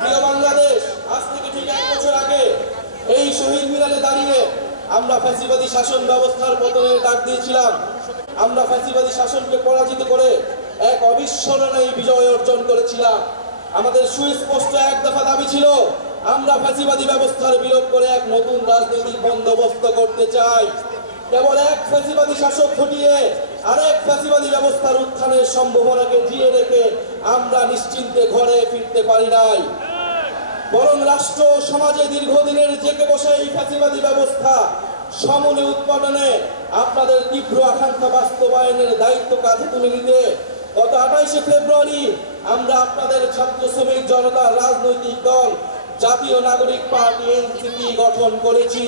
প্রিয় বাংলাদেশ, আজ থেকে ঠিক 1 বছর আগে এই শহীদ মিনারে দাঁড়িয়ে আমরা ফ্যাসিবাদী শাসন ব্যবস্থার পতনের ডাক দিয়েছিলাম। আমরা ফ্যাসিবাদী শাসনকে পরাজিত করে এক অবিস্মরণীয় বিজয় অর্জন করেছিলাম। আমাদের সুস্পষ্ট এক দফা দাবি ছিল, আমরা ফ্যাসিবাদী ব্যবস্থার বিলোপ করে এক নতুন রাজনৈতিক বন্দোবস্ত করতে চাই। কেবল এক ফ্যাসিবাদী শাসক হটিয়ে আরেক ফ্যাসিবাদী ব্যবস্থার উত্থানের সম্ভাবনাকে জিয়ে রেখে আমরা নিশ্চিন্তে ঘরে ফিরতে পারি নাই, বরং রাষ্ট্র সমাজে দীর্ঘদিনের জেগে বসে এই ফ্যাসিবাদী ব্যবস্থা সমূলে উৎপাদনে আপনাদের তীব্র আকাঙ্ক্ষা বাস্তবায়নের দায়িত্ব কাঁধে তুলে নিতে গত 28শে ফেব্রুয়ারি আমরা আপনাদের ছাত্র শ্রমিক জনতা রাজনৈতিক দল জাতীয় নাগরিক পার্টি এনসিপি গঠন করেছি।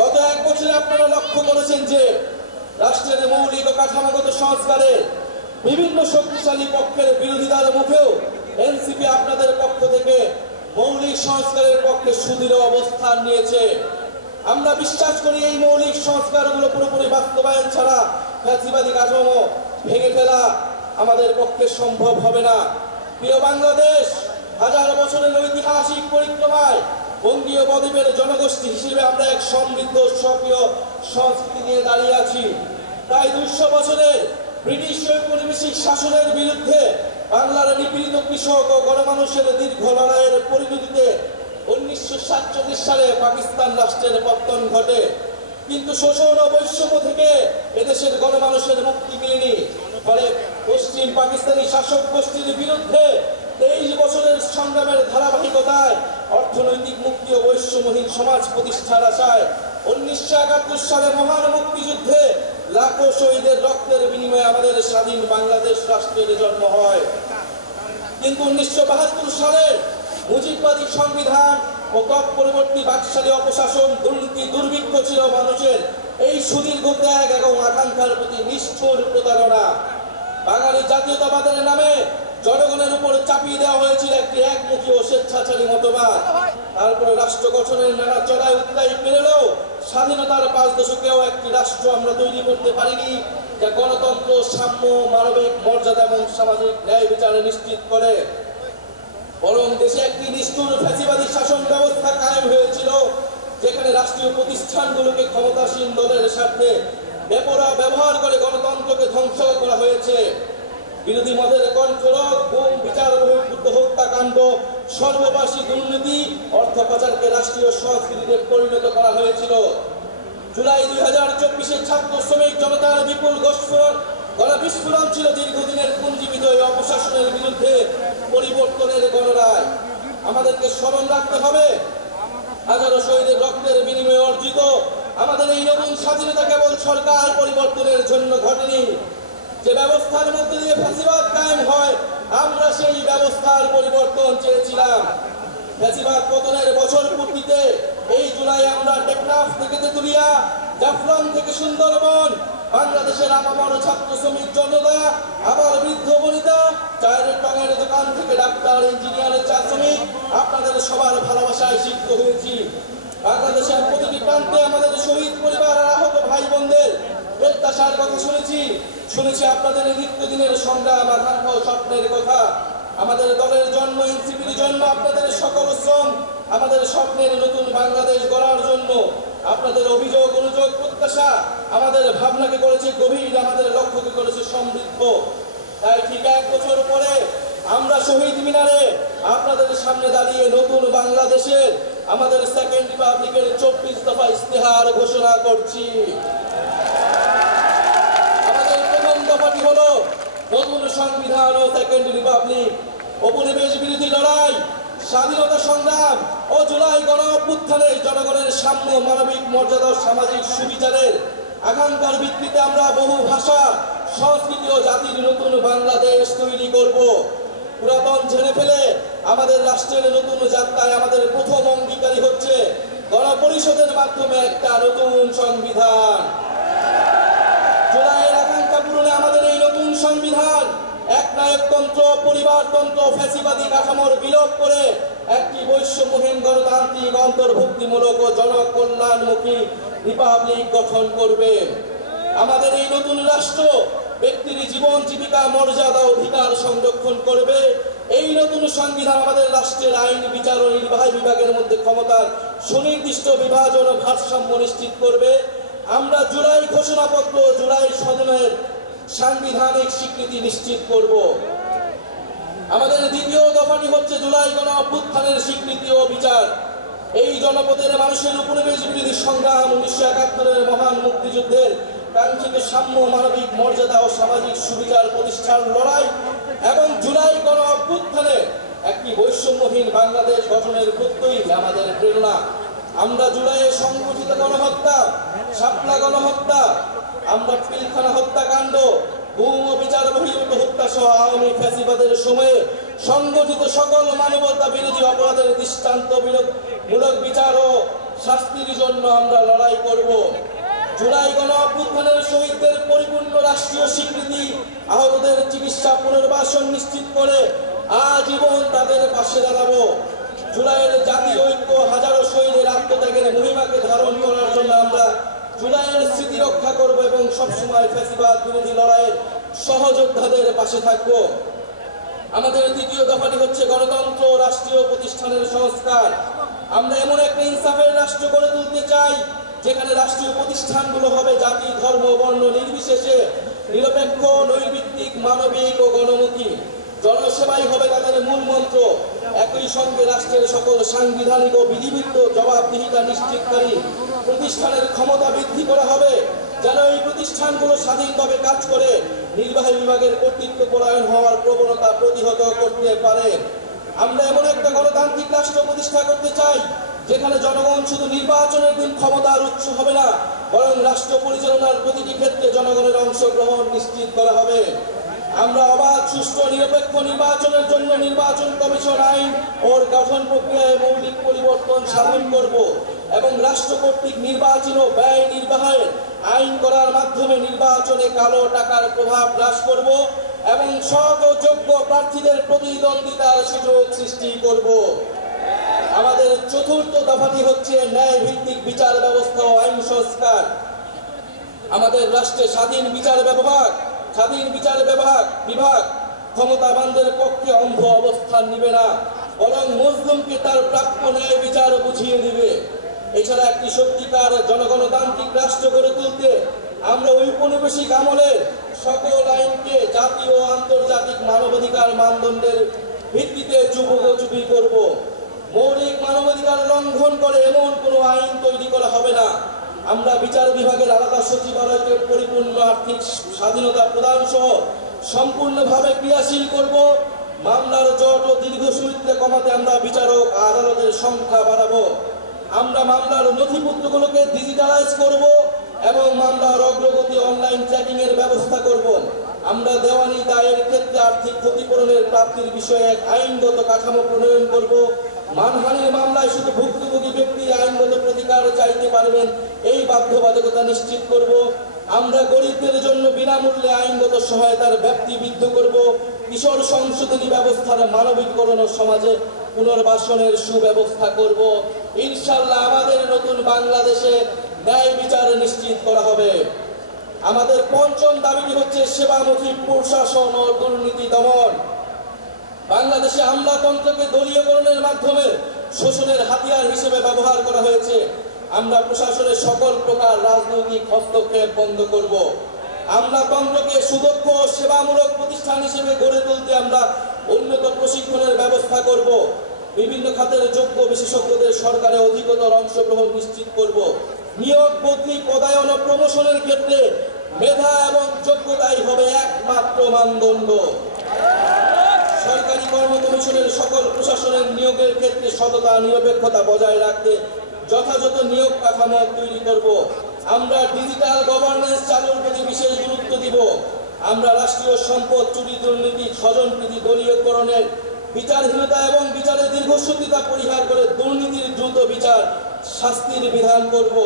গত 1 বছরে আপনারা লক্ষ্য করেছেন যে রাষ্ট্রের মৌলিক ও কাঠামোগত সংস্কারে বিভিন্ন শক্তিশালী পক্ষের বিরোধিতার মুখেও এনসিপি আপনাদের পক্ষ থেকে মৌলিক সংস্কারের পক্ষে সুদৃঢ় অবস্থান নিয়েছে। আমরা বিশ্বাস করি এই মৌলিক সংস্কারগুলো পুরোপুরি বাস্তবায়ন ছাড়া ফ্যাসিবাদী কাঠামো ভেঙে ফেলা আমাদের পক্ষে সম্ভব হবে না। প্রিয় বাংলাদেশ, হাজার বছরের ঐতিহাসিক পরিক্রমায় বঙ্গীয় বদ্বীপের জনগোষ্ঠী হিসেবে আমরা এক সমৃদ্ধ সক্রিয় সংস্কৃতি নিয়ে দাঁড়িয়ে আছি। প্রায় 200 বছরের ব্রিটিশ ঔপনিবেশিক শাসনের বিরুদ্ধে বাংলার নিপীড়িত কৃষক ও গণমানুষের দীর্ঘ লড়াইয়ের পরিণতিতে 1947 সালে পাকিস্তান রাষ্ট্রের পতন ঘটে। কিন্তু শোষণ ও বৈষম্য থেকে এদেশের গণমানুষের মুক্তি মিলেনি। ফলে পশ্চিম পাকিস্তানি শাসক গোষ্ঠীর বিরুদ্ধে 23 বছরের সংগ্রামের ধারাবাহিকতায় অর্থনৈতিক মুক্তি ও বৈষম্যহীন সমাজ প্রতিষ্ঠার আশায় 1971 সালে মহান মুক্তিযুদ্ধে লাখো শহীদের রক্তের বিনিময়ে আমাদের স্বাধীন বাংলাদেশ রাষ্ট্রের জন্ম হয়। কিন্তু 1972 সালের মুজিববাদী সংবিধান ও তৎপরবর্তী বাকশালী অপশাসন, দুর্নীতি, দুর্ভিক্ষ ছিল মানুষের এই সুদীর্ঘ ত্যাগ এবং আকাঙ্ক্ষার প্রতি নিষ্ঠুর প্রতারণা। বাঙালি জাতীয়তাবাদের নামে জনগণের উপর চাপিয়ে দেওয়া হয়েছিল একটি একমুখী ও স্বেচ্ছাচারী মতবাদ। তারপরে রাষ্ট্র গঠনের নানা চড়াই উৎরাই পেরেও স্বাধীনতার 5 দশকেও একটি রাষ্ট্র আমরা তৈরি করতে পারিনি যা গণতন্ত্র, সাম্য, মানবিক মর্যাদা এবং সামাজিক ন্যায় বিচার নিশ্চিত করে। বরং দেশে একটি নিষ্ঠুর ফ্যাসিবাদী শাসন ব্যবস্থা কায়েম হয়েছিল, যেখানে রাষ্ট্রীয় প্রতিষ্ঠানগুলোকে ক্ষমতাসীন দলের স্বার্থে বেপরোয়া ব্যবহার করে গণতন্ত্রকে ধ্বংস করা হয়েছে। বিরোধী মতের কণ্ঠরোধ, গুম, বিচার বহির্ভূত হত্যাকাণ্ড, সর্ববাসী দুর্নীতি, অর্থ পাচারকে রাষ্ট্রীয় সংস্কৃতিতে পরিণত করা হয়েছিল। জুলাই 2024 ছাত্র শ্রমিক জনতার বিপুল গণবিস্ফোরণ ছিল দীর্ঘদিনের পুঞ্জীবিত এই অপশাসনের বিরুদ্ধে পরিবর্তনের গণরায়। আমাদেরকে স্মরণ রাখতে হবে, হাজারো শহীদের রক্তের বিনিময়ে অর্জিত আমাদের এই নতুন স্বাধীনতা কেবল সরকার পরিবর্তনের জন্য ঘটেনি। যে ব্যবস্থার মধ্যে দিয়ে ফ্যাসিবাদ কায়েম হয়, আমরা সেই ব্যবস্থার পরিবর্তন চেয়েছিলাম। ফ্যাসিবাদ পতনের বছর পূর্তিতে এই জুলাই আমরা টেকনাফ থেকে তেতুলিয়া, জাফলং থেকে সুন্দরবন, বাংলাদেশের আপামর ছাত্র শ্রমিক জনতা, আবার বৃদ্ধ বনিতা, চায়ের টঙের দোকান থেকে ডাক্তার, ইঞ্জিনিয়ারের চা শ্রমিক, আপনাদের সবার ভালোবাসায় সিদ্ধ হয়েছি। বাংলাদেশের প্রতিটি প্রান্তে আমাদের শহীদ পরিবার আর আহত ভাই বোনদের প্রত্যাশার কথা শুনেছি আপনাদের নিত্যদিনের সংগ্রাম, আকাঙ্ক্ষা ও স্বপ্নের কথা। আমাদের দলের জন্ম, এনসিপির জন্ম, আপনাদের সকল শ্রম আমাদের স্বপ্নের নতুন বাংলাদেশ গড়ার জন্য। আপনাদের অভিযোগ, অনুযোগ, প্রত্যাশা আমাদের ভাবনাকে করেছে গভীর, আমাদের লক্ষ্যকে করেছে সমৃদ্ধ। তাই ঠিক 1 বছর পরে আমরা শহীদ মিনারে আপনাদের সামনে দাঁড়িয়ে নতুন বাংলাদেশের আমাদের সেকেন্ড রিপাবলিকের 24 দফা ইস্তেহার ঘোষণা করছি। আমাদের প্রথম দফাটি হলো নতুন সংবিধান ও সেকেন্ড রিপাবলিক। উপনিবেশ বিরোধী লড়াই, স্বাধীনতা সংগ্রাম ও জুলাই গণ অভ্যুত্থানে জনগণের সাম্য, মানবিক মর্যাদা ও সামাজিক সুবিচারের আকাঙ্ক্ষার ভিত্তিতে আমরা বহু ভাষা, সংস্কৃতি ও জাতির নতুন বাংলাদেশ তৈরি করব। পুরাতন ঝেড়ে ফেলে আমাদের রাষ্ট্রের নতুন যাত্রায় আমাদের প্রথম অঙ্গীকারী হচ্ছে গণপরিষদের মাধ্যমে একটা নতুন সংবিধান। জুলাইয়ের আকাঙ্ক্ষা পূরণে আমাদের এই নতুন সংবিধান একনায়কতন্ত্র, পরিবারতন্ত্র, ফ্যাসিবাদী কাঠামোর বিলোপ করে একটি বৈষম্যহীন গণতান্ত্রিক, অন্তর্ভুক্তিমূলক ও জনকল্যাণমুখী রিপাবলিক গঠন করবে। আমাদের এই নতুন রাষ্ট্র ব্যক্তির জীবন, জীবিকা, মর্যাদা, অধিকার সংরক্ষণ করবে এই নতুন সংবিধান আমাদের রাষ্ট্রের আইন, বিচার ও নির্বাহী বিভাগের মধ্যে ক্ষমতার সুনির্দিষ্ট বিভাজন ও ভারসাম্য নিশ্চিত করবে। আমরা জুলাই ঘোষণাপত্র, জুলাই সনদের সাংবিধানিক স্বীকৃতি নিশ্চিত করব। আমাদের দ্বিতীয় দফাটি হচ্ছে জুলাই গণ অভ্যুত্থানের স্বীকৃতি ও বিচার। এই জনপদের মানুষের উপনিবেশ বিরোধী সংগ্রাম, 1971-এর মহান মুক্তিযুদ্ধের কাঙ্ক্ষিত সাম্য, মানবিক মর্যাদা ও সামাজিক সুবিচার প্রতিষ্ঠার লড়াই এবং জুলাই গণ অভ্যুত্থানে একটি বৈষম্যহীন বাংলাদেশ গঠনের প্রত্যয়ই আমাদের প্রেরণা। আমরা জুলাইয়ে সংগঠিত গণহত্যা, শাপলা গণহত্যা, আমরা পিলখানা হত্যাকাণ্ড, গুম ও বিচার বহির্ভূত হত্যা সহ আওয়ামী ফ্যাসিবাদের সময়ে সংগঠিত সকল মানবতা বিরোধী অপরাধের দৃষ্টান্তমূলক বিচার ও শাস্তির জন্য আমরা লড়াই করব। জুলাই গণ অভ্যুত্থানের শহীদদের পরিপূর্ণ রাষ্ট্রীয় স্বীকৃতি, আহতদের চিকিৎসা পুনর্বাসন নিশ্চিত করে আজীবন তাদের পাশে দাঁড়াবো। জুলাইয়ের জাতীয় ঐক্য, হাজারো শহীদের আত্মত্যাগের মহিমাকে ধারণ করার জন্য আমরা জুলাইয়ের স্মৃতি রক্ষা করব এবং সবসময় ফ্যাসিবাদ বিরোধী লড়াইয়ের সহযোদ্ধাদের পাশে থাকব। আমাদের তৃতীয় দফাটি হচ্ছে গণতন্ত্র, রাষ্ট্রীয় প্রতিষ্ঠানের সংস্কার। আমরা এমন একটা ইনসাফের রাষ্ট্র গড়ে তুলতে চাই যেখানে রাষ্ট্রীয় প্রতিষ্ঠানগুলো হবে জাতি, ধর্ম, বর্ণ নির্বিশেষে নিরপেক্ষ, নৈর্ভিত্তিক, মানবিক ও গণমুখী। জনসেবাই হবে তাদের মূল মন্ত্র। একই সঙ্গে রাষ্ট্রের সকল সাংবিধানিক ও বিধিবিদ্ধ জবাবদিহিতা নিশ্চিতকারী প্রতিষ্ঠানের ক্ষমতা বৃদ্ধি করা হবে, যেন এই প্রতিষ্ঠানগুলো স্বাধীনভাবে কাজ করে নির্বাহী বিভাগের কর্তৃত্ব পরায়ণ হওয়ার প্রবণতা প্রতিহত করতে পারে। আমরা এমন একটা গণতান্ত্রিক রাষ্ট্র প্রতিষ্ঠা করতে চাই যেখানে জনগণ শুধু নির্বাচনের দিন ক্ষমতার উৎস হবে না, বরং রাষ্ট্র পরিচালনার প্রতিটি ক্ষেত্রে জনগণের অংশগ্রহণ নিশ্চিত করা হবে। আমরা অবাধ, সুষ্ঠু, নিরপেক্ষ নির্বাচনের জন্য নির্বাচন কমিশন আইন ওর গঠন প্রক্রিয়ায় মৌলিক পরিবর্তন সাধন করব এবং রাষ্ট্র কর্তৃক নির্বাচন ও ব্যয় নির্বাহের আইন করার মাধ্যমে নির্বাচনে কালো টাকার প্রভাব হ্রাস করব এবং সৎ ও যোগ্য প্রার্থীদের প্রতিদ্বন্দ্বিতার সুযোগ সৃষ্টি করব। আমাদের চতুর্থ দফাটি হচ্ছে ন্যায় ভিত্তিক বিচার ব্যবস্থা ও আইন সংস্কার। আমাদের রাষ্ট্রে স্বাধীন বিচার বিভাগ ক্ষমতাবানদের পক্ষে অন্ধ অবস্থান নিবে না, বরং মজলুমকে তার প্রাপ্য ন্যায় বিচার বুঝিয়ে দিবে। এছাড়া একটি সত্যিকার জনগণতান্ত্রিক রাষ্ট্র গড়ে তুলতে আমরা ঔপনিবেশিক আমলের সকল আইনকে জাতীয় ও আন্তর্জাতিক মানবাধিকার মানদণ্ডের ভিত্তিতে যুগোপযোগী করব। মৌলিক মানবাধিকার লঙ্ঘন করে এমন কোনো আইন তৈরি করা হবে না। আমরা বিচার বিভাগের আলাদা সচিবালয়কে পরিপূর্ণ আর্থিক স্বাধীনতা প্রদান সহ সম্পূর্ণভাবে ক্রিয়াশীল করব। মামলার জট ও দীর্ঘসূত্রে কমাতে আমরা বিচারক আদালতের সংখ্যা বাড়াবো। আমরা মামলার নথিপত্রগুলোকে ডিজিটালাইজ করব এবং মামলার অগ্রগতি অনলাইন ট্র্যাকিং এর ব্যবস্থা করব। আমরা দেওয়ানি দায়ের ক্ষেত্রে আর্থিক ক্ষতিপূরণের প্রাপ্তির বিষয়ে এক আইনগত কাঠামো প্রণয়ন করব। মানহানির মামলায় শুধু ভুক্তভোগী ব্যক্তি আইনগত প্রতিকার চাইতে পারবেন, এই বাধ্যবাধকতা নিশ্চিত করব। আমরা গরিবদের জন্য বিনামূল্যে আইনগত সহায়তার ব্যাপ্তি বৃদ্ধি করব। কিশোর সংশোধনী ব্যবস্থার মানবিকরণ ও সমাজে পুনর্বাসনের সুব্যবস্থা করব। ইনশাআল্লাহ আমাদের নতুন বাংলাদেশে ন্যায় বিচার নিশ্চিত করা হবে। আমাদের পঞ্চম দাবিটি হচ্ছে সেবামুখী প্রশাসন ও দুর্নীতি দমন। বাংলাদেশে আমলাতন্ত্রকে দলীয়করণের মাধ্যমে শোষণের হাতিয়ার হিসেবে ব্যবহার করা হয়েছে। আমরা প্রশাসনের সকল প্রকার রাজনৈতিক হস্তক্ষেপ বন্ধ করব। আমলাতন্ত্রকে সুদক্ষ ও সেবামূলক প্রতিষ্ঠান হিসেবে গড়ে তুলতে আমরা উন্নত প্রশিক্ষণের ব্যবস্থা করব। বিভিন্ন খাতের যোগ্য বিশেষজ্ঞদের সরকারে অধিকতর অংশগ্রহণ নিশ্চিত করব। নিয়োগ, বদলি, পদায়ন ও প্রমোশনের ক্ষেত্রে মেধা এবং যোগ্যতাই হবে একমাত্র মানদণ্ড। সরকারি কর্ম কমিশনের সকল প্রশাসনের নিয়োগের ক্ষেত্রে সততা, নিরপেক্ষতা বজায় রাখতে যথাযথ নিয়োগ কাঠামো তৈরি করব। আমরা ডিজিটাল গভর্নেন্স চালুর প্রতি বিশেষ গুরুত্ব দিব। আমরা রাষ্ট্রীয় সম্পদ চুরি, দুর্নীতি, স্বজনপ্রীতি, দলীয়করণের বিচারহীনতা এবং বিচারের দীর্ঘসূত্রিতা পরিহার করে দুর্নীতির দ্রুত বিচার শাস্তির বিধান করব।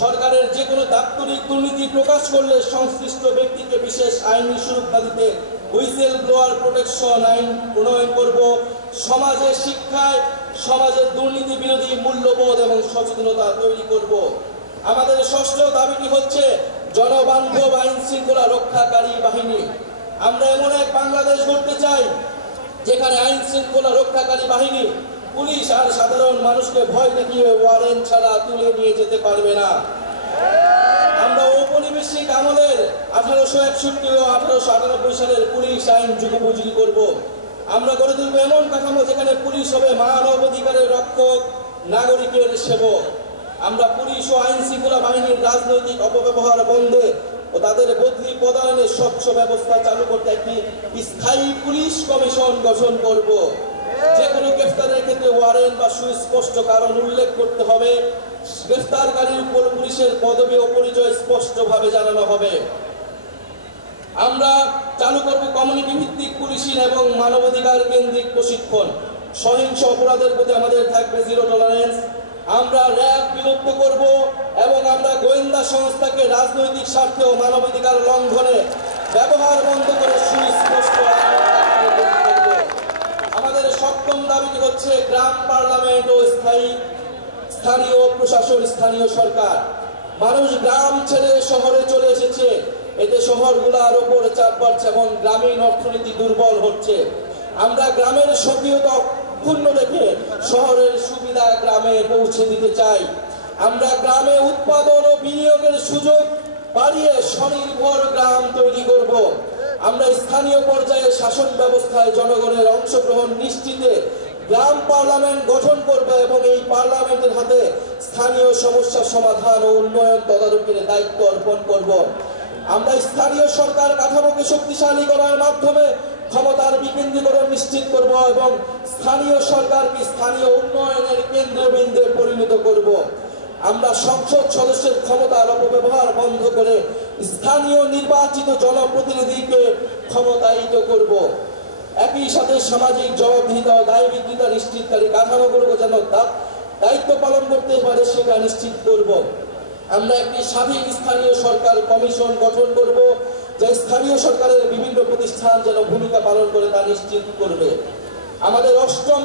সরকারের যে কোনো দাপ্তরিক দুর্নীতি প্রকাশ করলে সংশ্লিষ্ট ব্যক্তিকে বিশেষ আইনি সুরক্ষা দিতে হুইসেল ব্লোয়ার প্রোটেকশন আইন প্রণয়ন করব। সমাজের শিক্ষায় সমাজের দুর্নীতি বিরোধী মূল্যবোধ এবং সচেতনতা তৈরি করব। আমাদের ষষ্ঠ দাবিটি হচ্ছে জনবান্ধব আইন শৃঙ্খলা রক্ষাকারী বাহিনী। আমরা এমন এক বাংলাদেশ গড়তে চাই যেখানে আইন শৃঙ্খলা রক্ষাকারী বাহিনী, পুলিশ আর সাধারণ মানুষকে ভয় দেখিয়ে ওয়ারেন্ট ছাড়া তুলে নিয়ে যেতে পারবে না। আমরা ঔপনিবেশিক আমলের 1861 ও 1898 সালের পুলিশ আইন যুগোপযোগী করব। আমরা গড়ে তুলব এমন কাঠামো যেখানে পুলিশ হবে মানব অধিকারের রক্ষক, নাগরিকের সেবক। আমরা পুলিশ ও আইন শৃঙ্খলা বাহিনীর রাজনৈতিক অপব্যবহার বন্ধে ও তাদের বদলি প্রদানের স্বচ্ছ ব্যবস্থা চালু করতে একটি স্থায়ী পুলিশ কমিশন গঠন করব। যে কোনো গ্রেফতারের ক্ষেত্রে ওয়ারেন্ট বা সুস্পষ্ট কারণ উল্লেখ করতে হবে। গ্রেফতারকারীর উপর পুলিশের পদবি ও পরিচয় স্পষ্টভাবে জানানো হবে। আমরা চালু করব কমিউনিটি ভিত্তিক পুলিশিং এবং মানবাধিকার কেন্দ্রিক প্রশিক্ষণ। সহিংস অপরাধের প্রতি আমাদের থাকবে জিরো টলারেন্স। আমরা র্যাব বিলুপ্ত করব এবং আমরা গোয়েন্দা সংস্থাকে রাজনৈতিক স্বার্থে ও মানবাধিকার লঙ্ঘনে ব্যবহার বন্ধ করে সুস্পষ্ট আমাদের সপ্তম দাবিটি হচ্ছে গ্রাম পার্লামেন্ট ও স্থানীয় প্রশাসন, স্থানীয় সরকার। মানুষ গ্রাম ছেড়ে শহরে চলে এসেছে, এতে শহরগুলোর উপর চাপ বাড়ছে এবং গ্রামীণ অর্থনীতি দুর্বল হচ্ছে। আমরা গ্রামের সক্রিয়তা অক্ষুণ্ণ রেখে শহরের সুবিধা গ্রামে পৌঁছে দিতে চাই। আমরা গ্রামে উৎপাদন ও বিনিয়োগের সুযোগ বাড়িয়ে স্বনির্ভর গ্রাম তৈরি করব। আমরা স্থানীয় পর্যায়ে শাসন ব্যবস্থায় জনগণের অংশগ্রহণ নিশ্চিতে গ্রাম পার্লামেন্ট গঠন করবে এবং এই পার্লামেন্টের হাতে স্থানীয় সমস্যা সমাধান ও উন্নয়ন তদারকির দায়িত্ব অর্পণ করব। আমরা স্থানীয় সরকার কাঠামোকে শক্তিশালী করার মাধ্যমে ক্ষমতার বিকেন্দ্রীকরণ নিশ্চিত করব এবং স্থানীয় সরকারকে স্থানীয় উন্নয়নের কেন্দ্রবিন্দুতে পরিণত করব। আমরা সংসদ সদস্যের ক্ষমতার অপব্যবহার বন্ধ করে স্থানীয় নির্বাচিত জনপ্রতিনিধিকে ক্ষমতায়িত করব। একই সাথে সামাজিক জবাবদিহিতা ও দায়বদ্ধতা নিশ্চিতকারী কাঠামোগুলোকে যেন দায়িত্ব পালন করতে পারে সেটা নিশ্চিত করব। আমরা একটি স্বাধীন স্থানীয় সরকার কমিশন গঠন করব, যা স্থানীয় সরকারের বিভিন্ন প্রতিষ্ঠান যেন ভূমিকা পালন করে তা নিশ্চিত করবে। আমাদের অষ্টম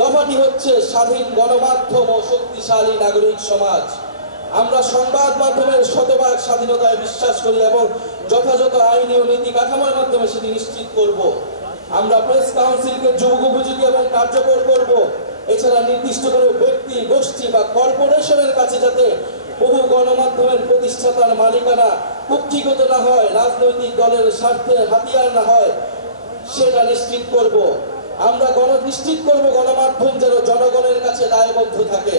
দফাটি হচ্ছে স্বাধীন গণমাধ্যম ও শক্তিশালী নাগরিক সমাজ। আমরা সংবাদ মাধ্যমের শতভাগ স্বাধীনতায় বিশ্বাস করি এবং যথাযথ আইনি ও নীতি কাঠামোর মাধ্যমে সেটি নিশ্চিত করব। আমরা প্রেস কাউন্সিলকে যুগোপযোগী এবং কার্যকর করব। এছাড়া নির্দিষ্ট করে ব্যক্তি, গোষ্ঠী বা কর্পোরেশনের কাছে যাতে বহু গণমাধ্যমের প্রতিষ্ঠাতার মালিকানা কুক্ষিগত না হয়, রাজনৈতিক দলের স্বার্থে হাতিয়ার না হয়, সেটা নিশ্চিত করব। আমরা নিশ্চিত করব গণমাধ্যম যেন জনগণের কাছে দায়বদ্ধ থাকে।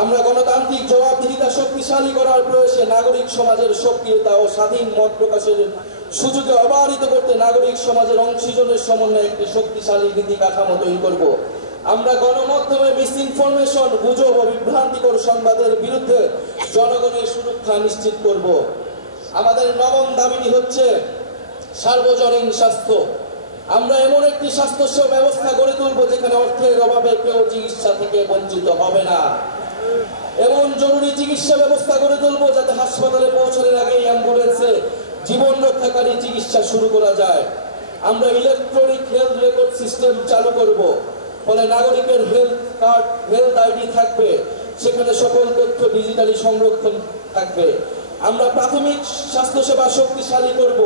আমরা গণতান্ত্রিক জবাবদিহিতা শক্তিশালী করার প্রয়াসে নাগরিক সমাজের সক্রিয়তা ও স্বাধীন মত প্রকাশের সুযোগে অবারিত করতে নাগরিক সমাজের অংশীজনের সমন্বয়ে একটি শক্তিশালী নীতি কাঠামো তৈরি করব। আমরা গণমাধ্যমে মিসইনফরমেশন, গুজব ও বিভ্রান্তিকর সংবাদের বিরুদ্ধে জনগণের সুরক্ষা নিশ্চিত করব। আমাদের নবম দাবিটি হচ্ছে সার্বজনীন স্বাস্থ্য। আমরা এমন একটি স্বাস্থ্য ব্যবস্থা গড়ে তুলব যেখানে অর্থের অভাবে কেউ চিকিৎসা থেকে বঞ্চিত হবে না। এমন জরুরি চিকিৎসা ব্যবস্থা গড়ে তুলব যাতে হাসপাতালে পৌঁছানোর আগে অ্যাম্বুলেন্সে জীবন রক্ষাকারী চিকিৎসা শুরু করা যায়। আমরা ইলেকট্রনিক হেলথ রেকর্ড সিস্টেম চালু করব, ফলে নাগরিকের হেলথ আইডি থাকবে, সেখানে সকল তথ্য ডিজিটালি সংরক্ষণ থাকবে। আমরা প্রাথমিক স্বাস্থ্যসেবা শক্তিশালী করব।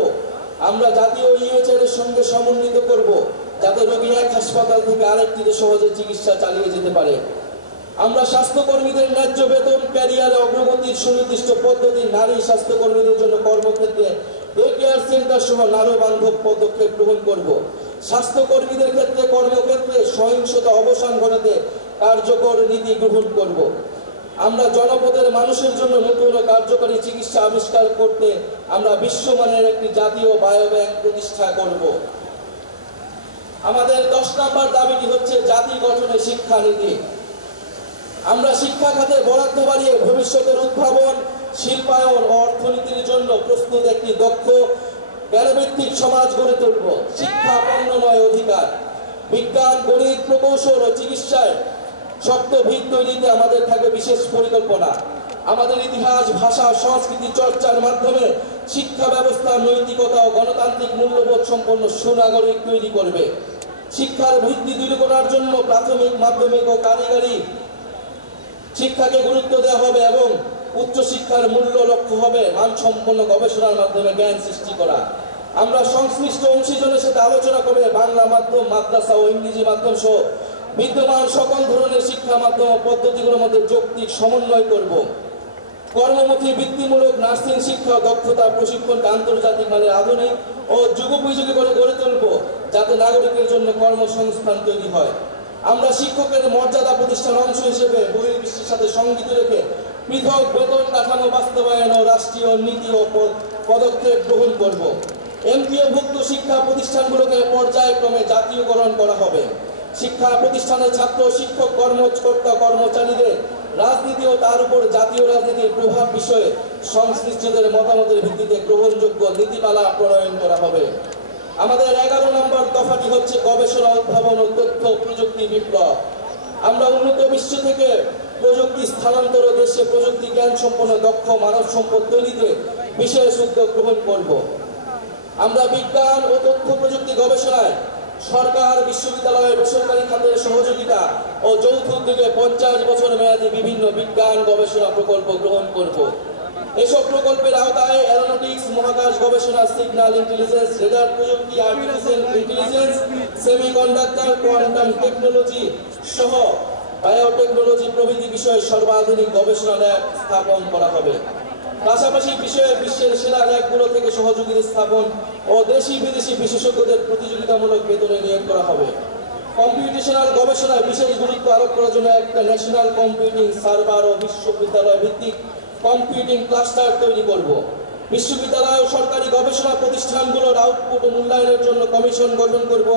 আমরা জাতীয় ইউএচআর এর সঙ্গে সমন্বিত করব যাতে রোগী এক হাসপাতাল থেকে আরেকটিতে সহজে চিকিৎসা চালিয়ে যেতে পারে। আমরা স্বাস্থ্যকর্মীদের ন্যায্য বেতন, ক্যারিয়ারে অগ্রগতির সুনির্দিষ্ট পদ্ধতি, নারী স্বাস্থ্যকর্মীদের জন্য কর্মক্ষেত্রে ডে কেয়ার সেন্টার সহ নারী বান্ধব পদক্ষেপ গ্রহণ করব। স্বাস্থ্যকর্মীদের ক্ষেত্রে কর্মক্ষেত্রে সহিংসতা অবসান ঘটাতে কার্যকর নীতি গ্রহণ করব। আমরা জনপদের মানুষের জন্য নতুন ও কার্যকরী চিকিৎসা আবিষ্কার করতে আমরা বিশ্বমানের একটি জাতীয় বায়োব্যাংক প্রতিষ্ঠা করব। আমাদের 10 নম্বর দাবিটি হচ্ছে জাতি গঠনে শিক্ষানীতি। আমরা শিক্ষা খাতে বরাদ্দ বাড়িয়ে ভবিষ্যতের উদ্ভাবন, শিল্পায়ন ও অর্থনীতির জন্য প্রস্তুত একটি দক্ষ জ্ঞানভিত্তিক সমাজ গড়ে তুলব। শিক্ষা পণ্য নয়, অধিকার। বিজ্ঞান, গণিত, প্রকৌশল ও চিকিৎসায় শক্ত ভিত তৈরিতে আমাদের থাকবে বিশেষ পরিকল্পনা। আমাদের ইতিহাস, ভাষা, সংস্কৃতি চর্চার মাধ্যমে শিক্ষা ব্যবস্থা নৈতিকতা ও গণতান্ত্রিক মূল্যবোধ সম্পন্ন সুনাগরিক তৈরি করবে। শিক্ষার ভিত্তি দৃঢ় করার জন্য প্রাথমিক, মাধ্যমিক ও কারিগরি শিক্ষাকে গুরুত্ব দেওয়া হবে এবং উচ্চশিক্ষার মূল্য লক্ষ্য হবে মানসম্পন্ন গবেষণার মাধ্যমে জ্ঞান সৃষ্টি করা। আমরা সংশ্লিষ্ট অংশীজনের সাথে আলোচনা করে বাংলা মাধ্যম, মাদ্রাসা ও ইংরেজি মাধ্যম সহ বিদ্যমান সকল ধরনের শিক্ষা মাধ্যম ও পদ্ধতিগুলোর মধ্যে যৌক্তিক সমন্বয় করব। কর্মমুখী বৃত্তিমূলক নার্সিং শিক্ষা দক্ষতা প্রশিক্ষণকে আন্তর্জাতিক মানের আধুনিক ও যুগোপযোগী করে গড়ে তুলব, যাতে নাগরিকের জন্য কর্মসংস্থান তৈরি হয়। আমরা শিক্ষকের মর্যাদা প্রতিষ্ঠান অংশ হিসেবে বহির্বিশ্বের সাথে সঙ্গতি রেখে পৃথক বেতন কাঠামো বাস্তবায়ন ও রাষ্ট্রীয় নীতি ও পদক্ষেপ গ্রহণ করব। এমপিওভুক্ত শিক্ষা প্রতিষ্ঠানগুলোকে পর্যায়ক্রমে জাতীয়করণ করা হবে। শিক্ষা প্রতিষ্ঠানের ছাত্র, শিক্ষক, কর্মকর্তা, কর্মচারীদের রাজনীতি ও তার উপর জাতীয় রাজনীতির প্রভাব বিষয়ে সংশ্লিষ্টদের মতামতের ভিত্তিতে গ্রহণযোগ্য নীতিমালা প্রণয়ন করা হবে। আমাদের 11 নম্বর দফাটি হচ্ছে গবেষণা, উদ্ভাবন ও তথ্য প্রযুক্তি বিপ্লব। আমরা উন্নত বিশ্ব থেকে প্রযুক্তি স্থানান্তর, দেশে প্রযুক্তি জ্ঞান সম্পন্ন দক্ষ মানব সম্পদ তৈরিতে বিশেষ উদ্যোগ গ্রহণ করব। আমরা বিজ্ঞান ও তথ্য প্রযুক্তি গবেষণায় সরকার, বিশ্ববিদ্যালয়, বেসরকারি খাতের সহযোগিতা ও যৌথ উদ্যোগে 50 বছর মেয়াদী বিভিন্ন বিজ্ঞান গবেষণা প্রকল্প গ্রহণ করব। এসব প্রকল্পের আওতায় অ্যারোনটিক্স, মহাকাশ গবেষণা, সিগন্যাল ইন্টেলিজেন্স, রেডার প্রযুক্তি, artificial intelligence, semiconductor, quantum technology সহ বায়োটেকনোলজি প্রভৃতি বিষয়ে সর্বাধুনিক গবেষণা ল্যাব স্থাপন করা হবে। পাশাপাশি বিষয়ে বিশ্বের সেরা ল্যাবগুলো থেকে সহযোগিতা স্থাপন ও দেশি বিদেশি বিশেষজ্ঞদের প্রতিযোগিতামূলক বেতনে নিয়োগ করা হবে। কম্পিউটেশনাল গবেষণায় বিশেষ গুরুত্ব আরোপ করার জন্য একটা ন্যাশনাল কম্পিউটিং সার্ভার ও বিশ্ববিদ্যালয় ভিত্তিক কম্পিউটিং ক্লাস্টার তৈরি করব। বিশ্ববিদ্যালয় ও সরকারি গবেষণা প্রতিষ্ঠানগুলোর আউটপুট ও মূল্যায়নের জন্য কমিশন গঠন করব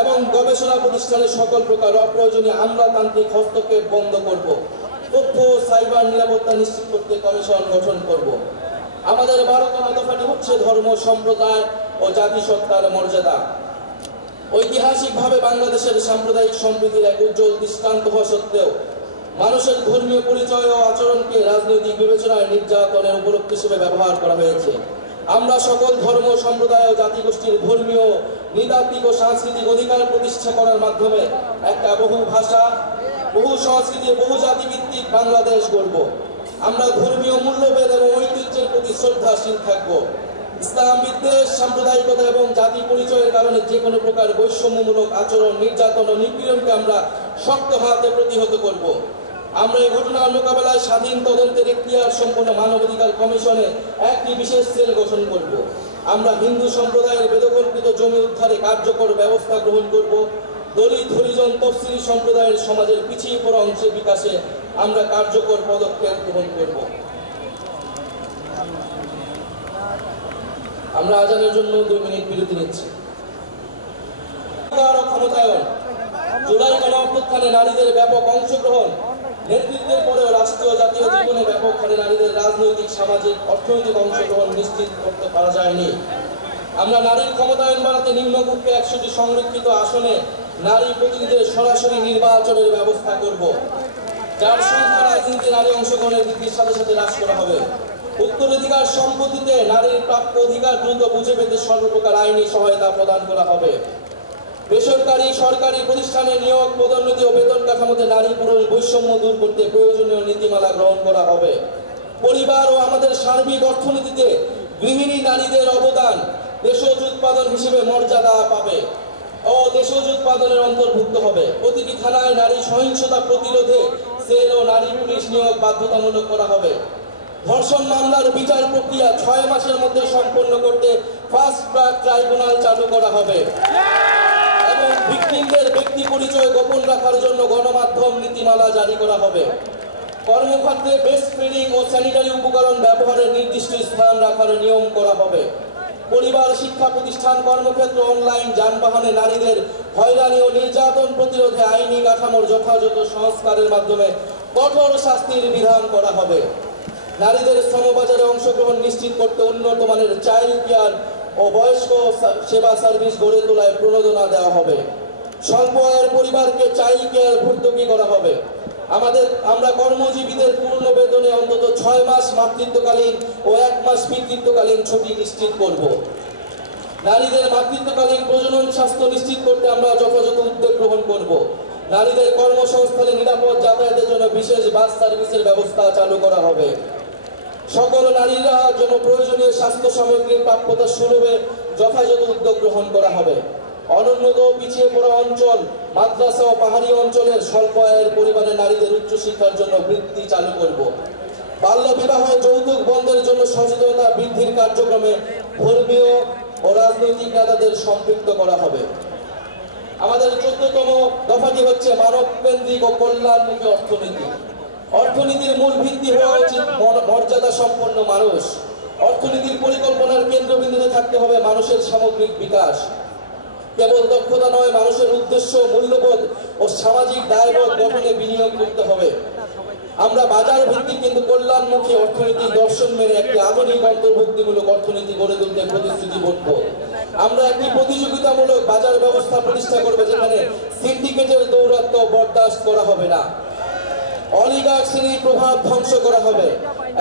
এবং গবেষণা প্রতিষ্ঠানের সকল প্রকার অপ্রয়োজনীয় আমলাতান্ত্রিক হস্তক্ষেপ বন্ধ করব। তথ্য ও সাইবার নিরাপত্তা নিশ্চিত করতে কমিশন গঠন করব। আমাদের 12তম দফাটি হচ্ছে ধর্ম, সম্প্রদায় ও জাতিসত্তার মর্যাদা। ঐতিহাসিকভাবে বাংলাদেশের সাম্প্রদায়িক সম্প্রীতির এক উজ্জ্বল দৃষ্টান্ত হওয়া সত্ত্বেও মানুষের ধর্মীয় পরিচয় ও আচরণকে রাজনৈতিক বিবেচনায় নির্যাতনের উপলক্ষ হিসেবে ব্যবহার করা হয়েছে। আমরা সকল ধর্ম, সম্প্রদায় ও জাতিগোষ্ঠীর ধর্মীয়, নৃতাত্ত্বিক ও সাংস্কৃতিক অধিকার প্রতিষ্ঠা করার মাধ্যমে একটা বহু ভাষা, বহু সংস্কৃতি, বহু জাতিভিত্তিক বাংলাদেশ গড়ব। আমরা ধর্মীয় মূল্যবোধ এবং ঐতিহ্যের প্রতি শ্রদ্ধাশীল থাকব। ইসলাম বিদ্বেষ, সাম্প্রদায়িকতা এবং জাতি পরিচয়ের কারণে যে কোনো প্রকার বৈষম্যমূলক আচরণ, নির্যাতন ও নিপীড়নকে আমরা শক্ত হাতে প্রতিহত করব। আমরা এই ঘটনার মোকাবেলায় স্বাধীন তদন্তের এখতিয়ার সম্পন্ন মানবাধিকার কমিশনে একটি বিশেষ সেল গঠন করব। আমরা হিন্দু সম্প্রদায়ের বেদকল্পিত জমি উদ্ধারে কার্যকর ব্যবস্থা গ্রহণ করব। দলিত, হরিজন, তফসিলি সম্প্রদায়ের সমাজের পিছিয়ে পড়া অংশের বিকাশে আমরা কার্যকর পদক্ষেপ গ্রহণ করব। আমরা আজানের জন্য 2 মিনিট বিরতি নিচ্ছি। ক্ষমতায়ন, জুলাই গণঅভ্যুত্থানে নারীদের ব্যাপক অংশগ্রহণ, নেতৃত্বের পরেও রাষ্ট্রীয় জাতীয় জীবনে ব্যাপক হারে নারীদের রাজনৈতিক, সামাজিক, অর্থনৈতিক অংশগ্রহণ নিশ্চিত করতে পারা যায়নি। আমরা নারীর ক্ষমতায়ন বাড়াতে নিম্নকক্ষে 100টি সংরক্ষিত আসনে নারী প্রতিনিধিদের সরাসরি নির্বাচনের ব্যবস্থা করব, যার সংখ্যা রাজনীতি নারী অংশগ্রহণের বৃদ্ধির সাথে সাথে হ্রাস করা হবে। উত্তরাধিকার সম্পত্তিতে নারীর প্রাপ্য অধিকার দ্রুত বুঝে পেতে সর্বপ্রকার আইনি সহায়তা প্রদান করা হবে। বেসরকারি, সরকারি প্রতিষ্ঠানে নিয়োগ, পদোন্নতি ও বেতন কাঠামোতে নারী পুরুষ বৈষম্য দূর করতে প্রয়োজনীয় নীতিমালা গ্রহণ করা হবে। পরিবার ও আমাদের সার্বিক অর্থনীতিতে গৃহিণী নারীদের অবদান দেশজ উৎপাদন হিসেবে মর্যাদা পাবে ও দেশজ উৎপাদনের অন্তর্ভুক্ত হবে। প্রতিটি থানায় নারী সহিংসতা প্রতিরোধে সেল ও নারী পুলিশ নিয়োগ বাধ্যতামূলক করা হবে। ধর্ষণ মামলার বিচার প্রক্রিয়া 6 মাসের মধ্যে সম্পন্ন করতে ফাস্ট ট্র্যাক ট্রাইব্যুনাল চালু করা হবে এবং ভিকটিমদের ব্যক্তি পরিচয় গোপন রাখার জন্য গণমাধ্যম নীতিমালা জারি করা হবে। কর্মক্ষেত্রে বেস্ট ট্রেনিং ও স্যানিটারি উপকরণ ব্যবহারের নির্দিষ্ট স্থান রাখার নিয়ম করা হবে। পরিবার, শিক্ষা প্রতিষ্ঠান, কর্মক্ষেত্র, অনলাইন, যানবাহনে নারীদের হয়রানি ও নির্যাতন প্রতিরোধে আইনি কাঠামোর যথাযথ সংস্কারের মাধ্যমে কঠোর শাস্তির বিধান করা হবে। নারীদের শ্রমবাজারে অংশগ্রহণ নিশ্চিত করতে উন্নত মানের চাইল্ড কেয়ার ও বয়স্ক সেবা সার্ভিস গড়ে তোলায় প্রণোদনা দেওয়া হবে। স্বল্প আয়ের পরিবারকে চাইল্ড কেয়ার ভর্তুকি করা হবে। আমরা কর্মজীবীদের পূর্ণ বেতনে অন্তত 6 মাস মাতৃত্বকালীন ও 1 মাস পিতৃত্বকালীন ছুটি নিশ্চিত করব। নারীদের মাতৃত্বকালীন প্রজনন স্বাস্থ্য নিশ্চিত করতে আমরা যথাযথ উদ্যোগ গ্রহণ করব। নারীদের কর্মসংস্থানে নিরাপদ যাতায়াতের জন্য বিশেষ বাস সার্ভিসের ব্যবস্থা চালু করা হবে। সকল নারীরা জন্য প্রয়োজনীয় স্বাস্থ্য সামগ্রীর প্রাপ্যতা সুলভে যথাযথ উদ্যোগ গ্রহণ করা হবে। অনুন্নত পিছিয়ে পড়া অঞ্চল, মাদ্রাসা ও পাহাড়ি অঞ্চলের স্বল্প আয়ের পরিবারের নারীদের উচ্চশিক্ষার জন্য বৃত্তি চালু করব। বাল্য বিবাহ যৌতুক বন্ধের জন্য সচেতনতা বৃদ্ধির কার্যক্রমে ধর্মীয় ও রাজনৈতিক নেতাদের সম্পৃক্ত করা হবে। আমাদের 14তম দফাটি হচ্ছে মানব কেন্দ্রিক ও কল্যাণমুখী অর্থনীতি। অর্থনীতির মূল ভিত্তি হওয়া উচিত মর্যাদা সম্পন্ন মানুষ। অর্থনীতির পরিকল্পনার কেন্দ্রবিন্দুতে থাকতে হবে মানুষের সামগ্রিক বিকাশ। কেবল দক্ষতা নয়, মানুষের উদ্দেশ্য, মূল্যবোধ ও সামাজিক দায়বোধ গঠনে বিনিয়োগ করতে হবে। আমরা বাজার ভিত্তিক কিন্তু কল্যাণমুখী অর্থনীতির দর্শন মেনে একটি আধুনিক অন্তর্ভুক্তিমূলক অর্থনীতি গড়ে তুলতে প্রতিশ্রুতিবদ্ধ। আমরা একটি প্রতিযোগিতামূলক বাজার ব্যবস্থা প্রতিষ্ঠা করব, যেখানে সিন্ডিকেটের দৌরাত্ম্য বরদাস্ত করা হবে না, অলিগার্ক শ্রেণীর প্রভাব ধ্বংস করা হবে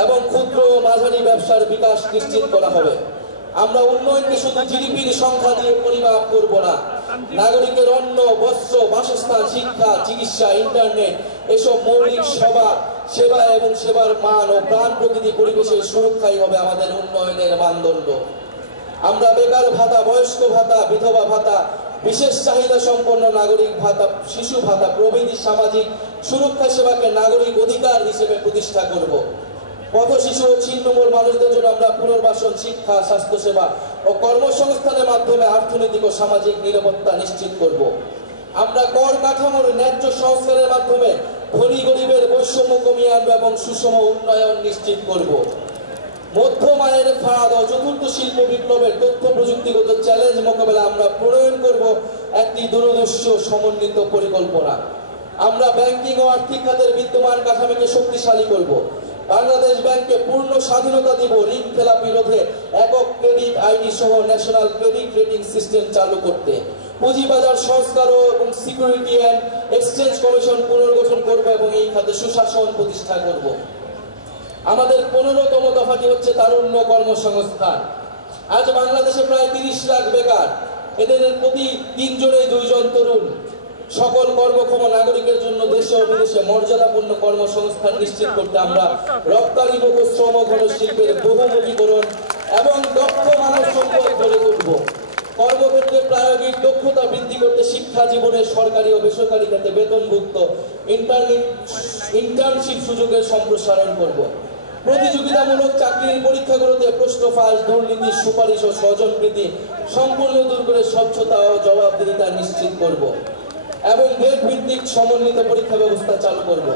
এবং ক্ষুদ্র ও মাঝারি ব্যবসার বিকাশ নিশ্চিত করা হবে। আমরা উন্নয়নকে শুধু জিডিপির সংখ্যা দিয়ে পরিমাপ করব না, নাগরিকের অন্ন, বস্ত্র, বাসস্থান, শিক্ষা, চিকিৎসা, ইন্টারনেট এসব মৌলিক সেবা এবং সেবার মান ও প্রাণ প্রকৃতি পরিবেশের সুরক্ষাই হবে আমাদের উন্নয়নের মানদণ্ড। আমরা বেকার ভাতা, বয়স্ক ভাতা, বিধবা ভাতা, বিশেষ চাহিদা সম্পন্ন নাগরিক ভাতা, শিশু ভাতা প্রভৃতি সামাজিক সুরক্ষা সেবাকে নাগরিক অধিকার হিসেবে প্রতিষ্ঠা করব। পথ শিশু ও ছিন্নমূল মানুষদের জন্য আমরা পুনর্বাসন, শিক্ষা, স্বাস্থ্যসেবা ও কর্মসংস্থানের মাধ্যমে অর্থনৈতিক ও সামাজিক নিরাপত্তা নিশ্চিত করব। আমরা কর কাঠামোর ন্যায্য সংস্কারের মাধ্যমে ধনী গরিবের বৈষম্য কমিয়ে আনবো এবং সুষম উন্নয়ন নিশ্চিত করব। মধ্যম আয়ের ফাঁদ ও চতুর্থ শিল্প বিপ্লবের তথ্য প্রযুক্তিগত চ্যালেঞ্জ মোকাবেলায় আমরা প্রণয়ন করব একটি দূরদর্শী সমন্বিত পরিকল্পনা। আমরা ব্যাংকিং ও আর্থিক খাতের বিদ্যমান কাঠামোকে শক্তিশালী করব। বাংলাদেশ ব্যাংককে পূর্ণ স্বাধীনতা দিব ঋণ খেলাপি রোধে একক ক্রেডিট আইডি সহ ন্যাশনাল ক্রেডিট রেটিং সিস্টেম চালু করতে। পুঁজিবাজার সংস্কার এবং সিকিউরিটি অ্যান্ড এক্সচেঞ্জ কমিশন পুনর্গঠন করব এবং এই খাতে সুশাসন প্রতিষ্ঠা করব। আমাদের 15তম দফাটি হচ্ছে তারুণ্য কর্মসংস্থান। আজ বাংলাদেশে প্রায় 30 লাখ বেকার, এদের প্রতি 3 জনেই 2 জন তরুণ। সকল কর্মক্ষম নাগরিকের জন্য দেশে ও বিদেশে মর্যাদাপূর্ণ কর্মসংস্থান নিশ্চিত করতে আমরা রপ্তানিমুখ শ্রম ঘন শিল্পের বহুমুখীকরণ এবং দক্ষ মানব সম্পদ গড়ে তুলব। কর্মক্ষেত্রে প্রায়োগিক দক্ষতা বৃদ্ধি করতে শিক্ষা জীবনে সরকারি ও বেসরকারি খাতে বেতনভুক্ত ইন্টার্নশিপ সুযোগের সম্প্রসারণ করব। প্রতিযোগিতামূলক চাকরির পরীক্ষাগুলোতে প্রশ্ন ফাঁস, দুর্নীতি, সুপারিশ ও স্বজনপ্রীতি সম্পূর্ণ দূর করে স্বচ্ছতা ও জবাবদিহিতা নিশ্চিত করব এবং দেশ ভিত্তিক সমন্বিত পরীক্ষা ব্যবস্থা চালু করব।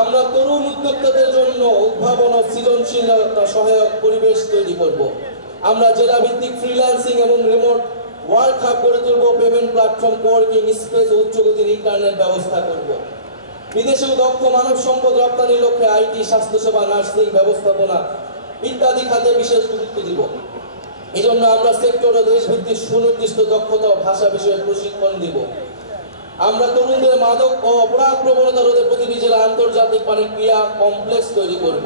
আমরা তরুণ উদ্যোক্তাদের জন্য উদ্ভাবন ও সৃজনশীলতা সহায়ক পরিবেশ তৈরি করব। আমরা জেলা ভিত্তিক ফ্রিল্যান্সিং এবং রিমোট ওয়ার্ক হাব গড়ে তুলব, পেমেন্ট প্ল্যাটফর্ম, কোয়ার্কিং স্পেস ও উচ্চগতির ইন্টারনেট ব্যবস্থা করব। বিদেশেও দক্ষ মানব সম্পদ রপ্তানির লক্ষ্যে আইটি, স্বাস্থ্যসেবা, নার্সিং, ব্যবস্থাপনা ইত্যাদি খাতে বিশেষ গুরুত্ব দিব। এই জন্য আমরা সেক্টর ও দেশভিত্তিক সুনির্দিষ্ট দক্ষতা ও ভাষা বিষয়ে প্রশিক্ষণ দিব। আমরা তরুণদের মাদক ও অপরাধ প্রবণতা রোধে প্রতিটি জেলায় আন্তর্জাতিক মানের ক্রিয়া কমপ্লেক্স তৈরি করব।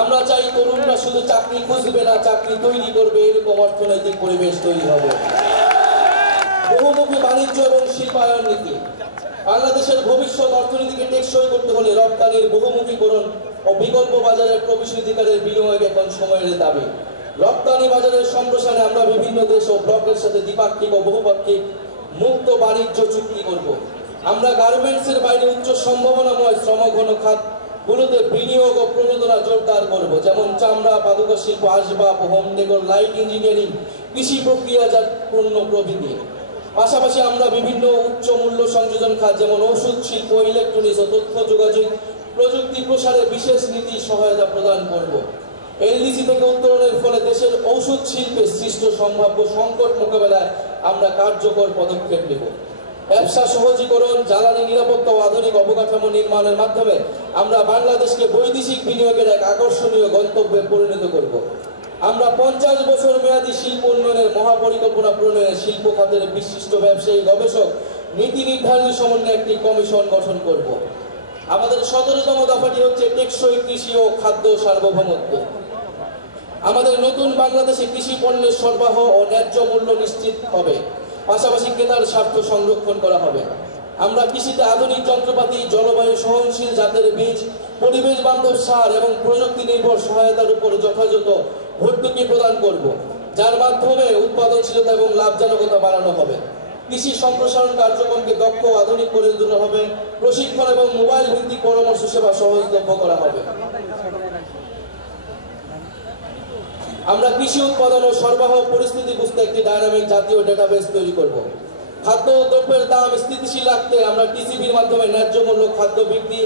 আমরা চাই তরুণরা শুধু চাকরি খুঁজবে না, চাকরি তৈরি করবে, এরকম অর্থনৈতিক পরিবেশ তৈরি হবে। বহুমুখী বাণিজ্য এবং শিল্পায়ন নীতি। বাংলাদেশের ভবিষ্যৎ অর্থনীতিকে টেকসই করতে হলে রপ্তানির বহুমুখীকরণ ও বিকল্প বাজারের প্রবেশাধিকারের বিনিয়োগ এখন সময়ের দাবি। রপ্তানি বাজারের সম্প্রসারণে আমরা বিভিন্ন দেশ ও ব্লকের সাথে দ্বিপাক্ষিক ও বহুপাক্ষিক মুক্ত বাণিজ্য চুক্তি করব। আমরা গার্মেন্টসের বাইরে উচ্চ সম্ভাবনাময় শ্রমঘন খাতগুলোতে বিনিয়োগ ও প্রণোদনা জোরদার করব, যেমন চামড়া, পাদুকা শিল্প, আসবাব, হোম ডেকোর, লাইট ইঞ্জিনিয়ারিং, কৃষি প্রক্রিয়াজাত পণ্য প্রভৃতি। পাশাপাশি আমরা বিভিন্ন উচ্চ মূল্য সংযোজন খাত যেমন ওষুধ শিল্প, ইলেকট্রনিক্স ও তথ্য যোগাযোগ প্রযুক্তি প্রসারে বিশেষ নীতি সহায়তা প্রদান করব। এলডিসি থেকে উত্তরণের ফলে দেশের ঔষধ শিল্পে সৃষ্ট সম্ভাব্য সংকট মোকাবেলায় আমরা কার্যকর পদক্ষেপ নেব। ব্যবসা সহজীকরণ, জ্বালানি নিরাপত্তা ও আধুনিক অবকাঠামো নির্মাণের মাধ্যমে আমরা বাংলাদেশকে বৈদেশিক বিনিয়োগের এক আকর্ষণীয় গন্তব্যে পরিণত করব। আমরা 50 বছর মেয়াদী শিল্প উন্নয়নের মহাপরিকল্পনা প্রণয়নে শিল্প খাতের বিশিষ্ট ব্যবসায়ী, গবেষক, নীতি নির্ধারণী সমন্বয়ে একটি কমিশন গঠন করব। আমাদের 17তম দফাটি হচ্ছে টেকসই কৃষি ও খাদ্য সার্বভৌমত্ব। আমাদের নতুন বাংলাদেশে কৃষি পণ্যের সরবরাহ ও ন্যায্য মূল্য নিশ্চিত হবে, পাশাপাশি ক্রেতার স্বার্থ সংরক্ষণ করা হবে। আমরা কৃষিতে আধুনিক যন্ত্রপাতি, জলবায়ু সহনশীল জাতের বীজ, পরিবেশ বান্ধব সার এবং প্রযুক্তি নির্ভর সহায়তার উপর যথাযথ ভর্তুকি প্রদান করব। যার মাধ্যমে উৎপাদনশীলতা এবং লাভজনকতা বাড়ানো হবে। কৃষি সম্প্রসারণ কার্যক্রমকে দক্ষ ও আধুনিক করে তোলা হবে। প্রশিক্ষণ এবং মোবাইল ভিত্তিক পরামর্শ সেবা সহজলভ্য করা হবে। আমরা কৃষি উৎপাদন ও সরবরাহ পরিস্থিতি বুঝতে একটি ডায়নামিক জাতীয় ডেটাবেস তৈরি করব। খাদ্য দ্রব্যের দাম স্থিতিশীল রাখতে আমরা টিসিবির মাধ্যমে ন্যায্য মূল্য খাদ্য বিক্রি,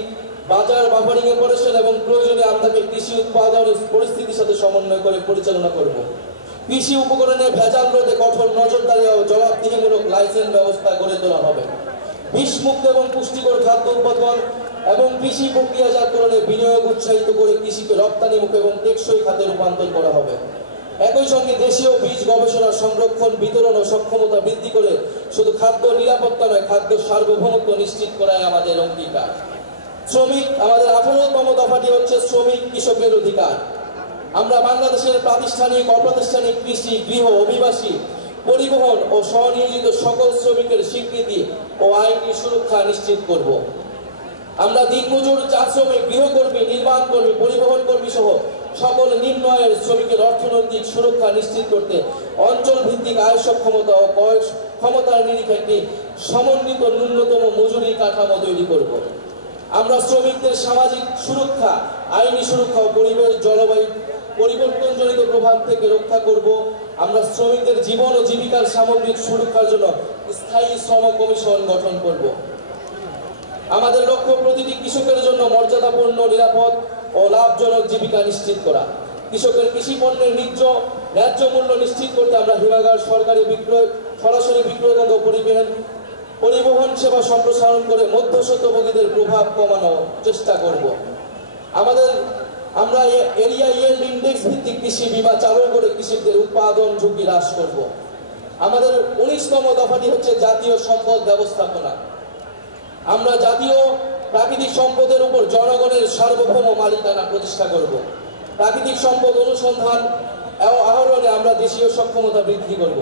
বাজার বাফারিং অপারেশন এবং প্রয়োজনে আমদানি কৃষি উৎপাদন পরিস্থিতির সাথে সমন্বয় করে পরিচালনা করব। কৃষি উপকরণে ভেজাল রোধে কঠোর নজরদারি ও জবাবদিহিমূলক লাইসেন্স ব্যবস্থা গড়ে তোলা হবে। বিষমুক্ত এবং পুষ্টিকর খাদ্য উৎপাদন এবং কৃষি প্রক্রিয়াজাতকরণে বিনিয়োগ উৎসাহিত করে কৃষিকে রপ্তানিমুখী এবং টেকসই খাতে রূপান্তর করা হবে। একই সঙ্গে দেশীয় বীজ গবেষণা, সংরক্ষণ, বিতরণ ও সক্ষমতা বৃদ্ধি করে শুধু খাদ্য নিরাপত্তা নয়, খাদ্য সার্বভৌমত্ব নিশ্চিত করাই আমাদের অঙ্গীকার। শ্রমিক, আমাদের 18তম দফাটি হচ্ছে শ্রমিক কৃষকের অধিকার। আমরা বাংলাদেশের প্রাতিষ্ঠানিক, অপ্রাতিষ্ঠানিক কৃষি, গৃহ, অভিবাসী, পরিবহন ও স্বনিয়োজিত সকল শ্রমিকের স্বীকৃতি ও আইনি সুরক্ষা নিশ্চিত করব। আমরা দিনমজুর, চা শ্রমিক, গৃহকর্মী, নির্মাণ কর্মী, পরিবহন কর্মী সহ সকল নিম্ন আয়ের শ্রমিকের অর্থনৈতিক সুরক্ষা নিশ্চিত করতে অঞ্চল ভিত্তিক আয় সক্ষমতা ও ক্রয় ক্ষমতার নিরিখে একটি সমন্বিত ন্যূনতম মজুরি কাঠামো তৈরি করব। আমরা শ্রমিকদের সামাজিক সুরক্ষা, আইনি সুরক্ষা ও পরিবেশ জলবায়ু পরিবর্তনজনিত প্রভাব থেকে রক্ষা করব। আমরা শ্রমিকদের জীবন ও জীবিকার সামগ্রিক সুরক্ষার জন্য স্থায়ী শ্রম কমিশন গঠন করব। আমাদের লক্ষ্য প্রতিটি কৃষকের জন্য মর্যাদাপূর্ণ, নিরাপদ ও লাভজনক জীবিকা নিশ্চিত করা। কৃষকের কৃষি পণ্যের ন্যায্য মূল্য নিশ্চিত করতে আমরা হিমাগার, সরকারি সরাসরি বিক্রয় কেন্দ্র, পরিবহন সেবা সম্প্রসারণ করে মধ্যস্বত্বভোগীদের প্রভাব কমানোর চেষ্টা করব। আমরা এরিয়া ইয়েল্ড ইন্ডেক্স ভিত্তিক কৃষি বীমা চালু করে কৃষকদের উৎপাদন ঝুঁকি হ্রাস করব। আমাদের 19তম দফাটি হচ্ছে জাতীয় সম্পদ ব্যবস্থাপনা। আমরা জাতীয় প্রাকৃতিক সম্পদের উপর জনগণের সার্বভৌম মালিকানা প্রতিষ্ঠা করব। প্রাকৃতিক সম্পদ অনুসন্ধান আহরণে আমরা দেশীয় সক্ষমতা বৃদ্ধি করব।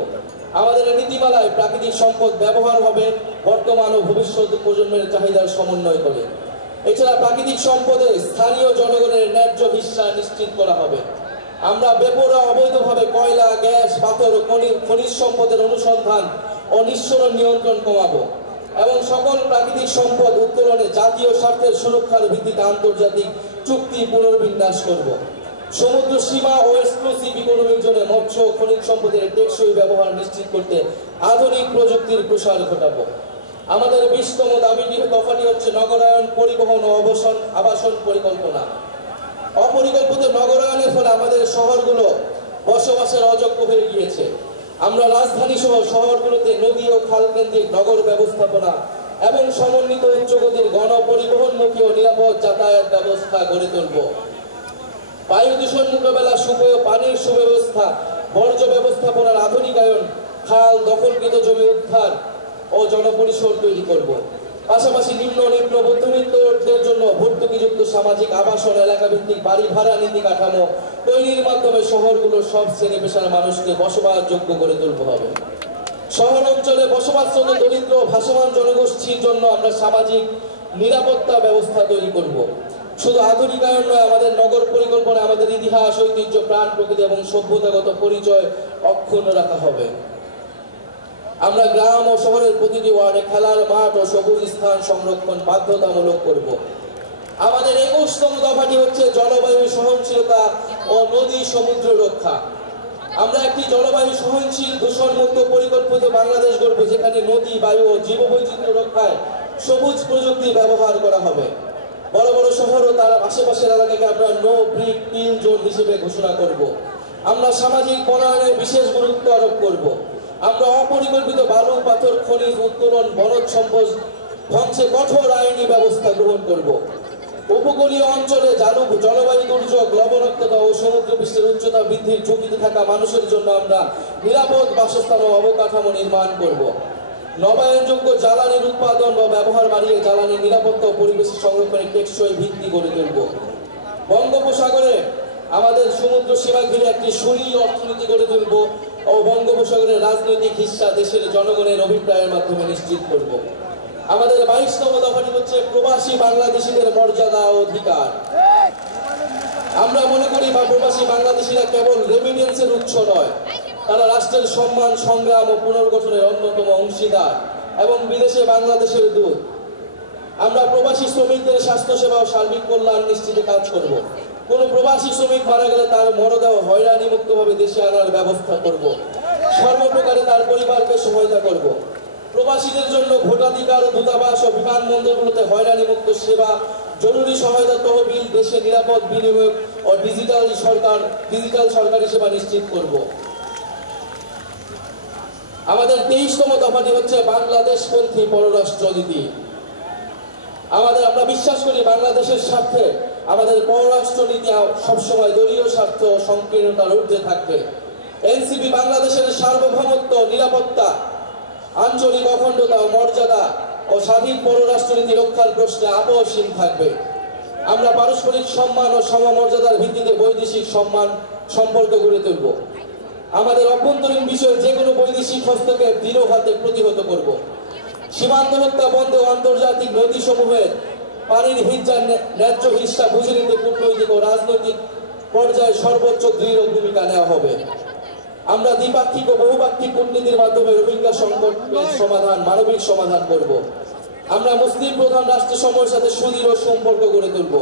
আমাদের নীতিমালায় প্রাকৃতিক সম্পদ ব্যবহার হবে বর্তমান ও ভবিষ্যৎ প্রজন্মের চাহিদার সমন্বয় করে। এছাড়া প্রাকৃতিক সম্পদে স্থানীয় জনগণের ন্যায্য হিস্সা নিশ্চিত করা হবে। আমরা বেপরোয়া অবৈধভাবে কয়লা, গ্যাস, পাথর ও খনিজ সম্পদের অনুসন্ধান ও নিঃসরণ নিয়ন্ত্রণ কমাবো এবং সকল প্রাকৃতিক সম্পদ উত্তোলনে জাতীয় স্বার্থের সুরক্ষার ভিত্তিতে আন্তর্জাতিক চুক্তি পুনর্বিন্যাস করব। সমুদ্র সীমা ও এক্সক্লুসিভ ইকোনমিক জোনে মৎস্য ও খনিজ সম্পদের টেকসই ব্যবহার নিশ্চিত করতে আধুনিক প্রযুক্তির প্রসার ঘটাবো। আমাদের 20তম দফাটি হচ্ছে নগরায়ন, পরিবহন ও আবাসন পরিকল্পনা। অপরিকল্পিত নগরায়নের ফলে আমাদের শহরগুলো বসবাসের অযোগ্য হয়ে গিয়েছে। আমরা রাজধানী সহ শহরগুলোতে নদী ও খাল কেন্দ্রিক নগর ব্যবস্থাপনা এবং সমন্বিত উচ্চগতির গণপরিবহনমুখী ও নিরাপদ যাতায়াত ব্যবস্থা গড়ে তুলব। বায়ু দূষণ মোকাবেলা, সুপেয় পানির সুব্যবস্থা, বর্জ্য ব্যবস্থাপনার আধুনিকায়ন, খাল দখলকৃত জমি উদ্ধার ও জনপরিসর তৈরি করব। পাশাপাশি নিম্ন মধ্যবিত্তদের জন্য ভর্তুকিযুক্ত সামাজিক আবাসন, এলাকাভিত্তিক বাড়ি ভাড়া নীতি কাঠামো তৈরির মাধ্যমে শহরগুলোর সব শ্রেণী পেশার মানুষকে বসবাসযোগ্য করে তুলতে হবে। শহর অঞ্চলে বসবাসরত দরিদ্র ভাসমান জনগোষ্ঠীর জন্য আমরা সামাজিক নিরাপত্তা ব্যবস্থা তৈরি করব। শুধু আধুনিকায়ন নয়, আমাদের নগর পরিকল্পনায় আমাদের ইতিহাস, ঐতিহ্য, প্রাণ প্রকৃতি এবং সভ্যতাগত পরিচয় অক্ষুণ্ণ রাখা হবে। আমরা গ্রাম ও শহরের প্রতিটি ওয়ার্ডে খেলার মাঠ ও সবুজ স্থান সংরক্ষণ বাধ্যতামূলক করব। আমাদের 21তম দফাটি হচ্ছে জলবায়ু সহনশীলতা ও নদী সমুদ্র রক্ষা। আমরা একটি জলবায়ু সহনশীল, দূষণমুক্ত, পরিকল্পিত বাংলাদেশ গড়ব, যেখানে নদী, বায়ু ও জীববৈচিত্র্য রক্ষায় সবুজ প্রযুক্তি ব্যবহার করা হবে। বড় বড় শহর ও তার আশেপাশের এলাকাকে আমরা নো ব্রিক টিল জোন হিসেবে ঘোষণা করব। আমরা সামাজিক বনায়নে বিশেষ গুরুত্ব আরোপ করব। আমরা অপরিকল্পিত বালু, পাথর, খনিজ উত্তোলন, বনজ সম্পদ ধ্বংসে কঠোর আইনি ব্যবস্থা গ্রহণ করব। উপকূলীয় অঞ্চলে জলবায়ু দুর্যোগ, লবণাক্ততা ও সমুদ্র পৃষ্ঠের উচ্চতা বৃদ্ধির ঝুঁকিতে থাকা মানুষের জন্য আমরা নিরাপদ বাসস্থান ও অবকাঠামো নির্মাণ করব। নবায়নযোগ্য জ্বালানির উৎপাদন বা ব্যবহার বাড়িয়ে জ্বালানি নিরাপত্তা ও পরিবেশ সংরক্ষণের টেকসই ভিত্তি গড়ে তুলব। বঙ্গোপসাগরে আমাদের সমুদ্র সীমা ঘিরে একটি সুনীল অর্থনীতি গড়ে তুলব ও বঙ্গোপসাগরের রাজনৈতিক হিস্সা দেশের জনগণের অভিপ্রায়ের মাধ্যমে নিশ্চিত করব। আমাদের 22তম দফাটি হচ্ছে প্রবাসী বাংলাদেশিদের মর্যাদা ও অধিকার। আমরা মনে করি প্রবাসী বাংলাদেশিরা কেবল রেমিটেন্সের উৎস নয়, তারা রাষ্ট্রের সম্মান সংগ্রাম ও পুনর্গঠনের অন্যতম অংশীদার এবং বিদেশে বাংলাদেশের দূত। আমরা প্রবাসী শ্রমিকদের স্বাস্থ্যসেবা ও সার্বিক কল্যাণ নিশ্চিতে কাজ করব। কোন প্রবাসী শ্রমিক মারা গেলে তার মরদেহ হয়রানি মুক্তভাবে দেশে আনার ব্যবস্থা করব। সর্বপ্রকারে তার পরিবারকে সহায়তা করব। প্রবাসীদের জন্য ভোটাধিকার ও দূতাবাস ও বিমানবন্দরগুলোতে হয়রানি মুক্ত সেবা, জরুরি সহায়তা তহবিল, দেশে নিরাপদ বিনিয়োগ ও ডিজিটাল সরকারি সেবা নিশ্চিত করব। আমাদের 23তম দফাটি হচ্ছে বাংলাদেশপন্থী পররাষ্ট্রনীতি। আমরা বিশ্বাস করি বাংলাদেশের স্বার্থে আমাদের পররাষ্ট্রনীতি সবসময় দলীয় স্বার্থ সংকীর্ণতার ঊর্ধ্বে থাকবে। এনসিপি বাংলাদেশের সার্বভৌমত্ব, নিরাপত্তা, আঞ্চলিক অখণ্ডতা ও মর্যাদা ও স্বাধীন পররাষ্ট্রনীতি রক্ষার প্রশ্নে আপোষহীন থাকবে। আমরা পারস্পরিক সম্মান ও সমমর্যাদার ভিত্তিতে বৈদেশিক সম্পর্ক গড়ে তুলব। আমাদের অভ্যন্তরীণ বিষয়ে যে কোনো বৈদেশিক হস্তক্ষেপ দৃঢ় হাতে প্রতিহত করব। সীমান্ত হত্যা বন্ধে ও আন্তর্জাতিক নদীসমূহের পানির হিজ্জার ন্যায্য হিস্সা বুঝে নিতে কূটনৈতিক ও রাজনৈতিক পর্যায়ে সর্বোচ্চ দৃঢ় ভূমিকা নেওয়া হবে। আমরা দ্বিপাক্ষিক ও বহুপাক্ষিক কূটনীতির মাধ্যমে রোহিঙ্গা সংকটের সমাধান, মানবিক সমাধান করব। আমরা মুসলিম প্রধান রাষ্ট্রসমূহের সাথে সুদৃঢ় সম্পর্ক গড়ে তুলব।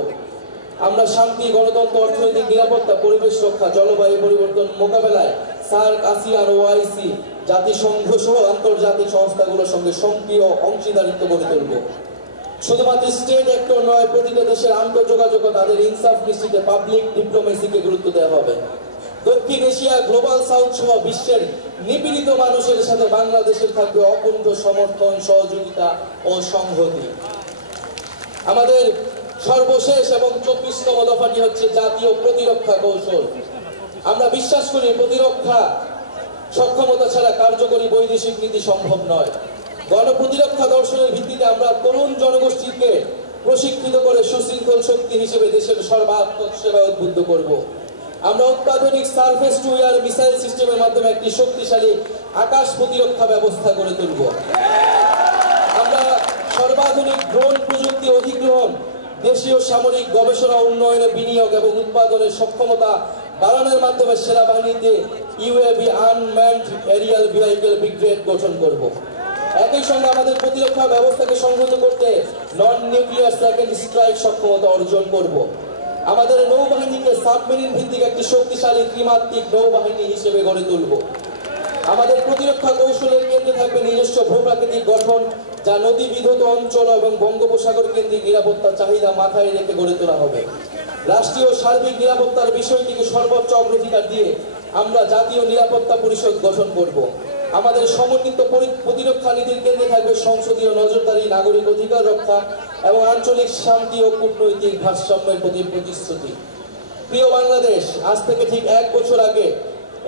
আমরা শান্তি, গণতন্ত্র, অর্থনৈতিক নিরাপত্তা, পরিবেশ রক্ষা, জলবায়ু পরিবর্তন মোকাবেলায় সার্ক, আসিয়ান, ওআইসি, জাতিসংঘ সহ আন্তর্জাতিক সংস্থাগুলোর সঙ্গে সক্রিয় অংশীদারিত্ব গড়ে তুলব। শুধুমাত্র স্টেট অ্যাক্টর নয়, প্রতিটা দেশের আন্তঃযোগাযোগ তাদের ইনসাফ নিশ্চিতে পাবলিক ডিপ্লোমেসিকে গুরুত্ব দেওয়া হবে। দক্ষিণ এশিয়া, গ্লোবাল সাউথ সহ বিশ্বের নিপীড়িত মানুষের সাথে বাংলাদেশের থাকবে অকুণ্ঠ সমর্থন, সহযোগিতা ও সংহতি। আমাদের সর্বশেষ এবং 24তম দফাটি হচ্ছে জাতীয় প্রতিরক্ষা কৌশল। আমরা বিশ্বাস করি প্রতিরক্ষা সক্ষমতা ছাড়া কার্যকরী বৈদেশিক নীতি সম্ভব নয়। গণপ্রতিরক্ষা দর্শনের ভিত্তিতে আমরা তরুণ জনগোষ্ঠীকে প্রশিক্ষিত করে সুশৃঙ্খল শক্তি হিসেবে দেশের সর্বাত্মক সেবায় উদ্বুদ্ধ করব। আমরা অত্যাধুনিক সারফেস টু এয়ার মিসাইল সিস্টেমের মাধ্যমে একটি শক্তিশালী আকাশ প্রতিরক্ষা ব্যবস্থা গড়ে তুলব। আমরা সর্বাধুনিক ড্রোন প্রযুক্তি অধিগ্রহণ, দেশীয় সামরিক গবেষণা উন্নয়নে বিনিয়োগ এবং উৎপাদনের সক্ষমতা বাড়ানোর মাধ্যমে সেনাবাহিনীতে UAV unmanned aerial vehicle brigade গঠন করব। একই সঙ্গে আমাদের প্রতিরক্ষা ব্যবস্থাকে সংহত করতে নন নিউক্লিয়ার সেকেন্ড স্ট্রাইক সক্ষমতা অর্জন করব। আমাদের নৌবাহিনীকে সাবমেরিন ভিত্তিক একটি শক্তিশালী ত্রিমাত্রিক নৌবাহিনী হিসেবে গড়ে তুলব। আমাদের প্রতিরক্ষা কৌশলের কেন্দ্রে থাকবে নিজস্ব ভূপ্রাকৃতিক গঠন, যা নদী বিধৌত অঞ্চল এবং বঙ্গোপসাগর কেন্দ্রিক নিরাপত্তার চাহিদা মাথায় রেখে গড়ে তোলা হবে। রাষ্ট্রীয় সার্বিক নিরাপত্তার বিষয়টিকে সর্বোচ্চ অগ্রাধিকার দিয়ে আমরা জাতীয় নিরাপত্তা পরিষদ গঠন করব। আমাদের সমন্বিত প্রতিরক্ষা নীতির কেন্দ্রে থাকবে সংসদীয় নজরদারি, নাগরিক অধিকার রক্ষা এবং আঞ্চলিক শান্তি ও কূটনৈতিক ভারসাম্যের প্রতি প্রতিশ্রুতি। প্রিয় বাংলাদেশ, আজ থেকে ঠিক 1 বছর আগে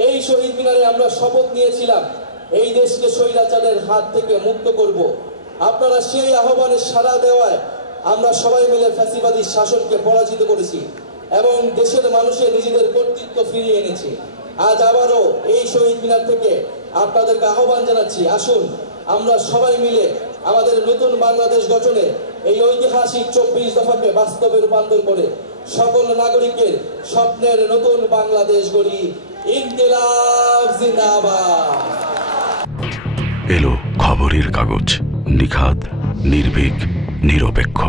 এই শহীদ মিনারে আমরা শপথ নিয়েছিলাম এই দেশকে স্বৈরাচারের হাত থেকে মুক্ত করব। আপনারা সেই আহ্বানে সাড়া দেওয়ায় আমরা সবাই মিলে ফ্যাসিবাদী শাসনকে পরাজিত করেছি এবং দেশের মানুষের নিজেদের কর্তৃত্ব ফিরিয়ে এনেছি। আজ আবারও এই শহীদ মিনার থেকে আপনাদেরকে আহ্বান জানাচ্ছি, আসুন আমরা সবাই মিলে আমাদের নতুন বাংলাদেশ গঠনে এই ঐতিহাসিক 24 দফাকে বাস্তবে রূপান্তর করে সকল নাগরিকের স্বপ্নের নতুন বাংলাদেশ গড়ি। ইনকিলাব জিন্দাবাদ। এলো খবরের কাগজ, নিখাত, নির্ভীক, নিরপেক্ষ।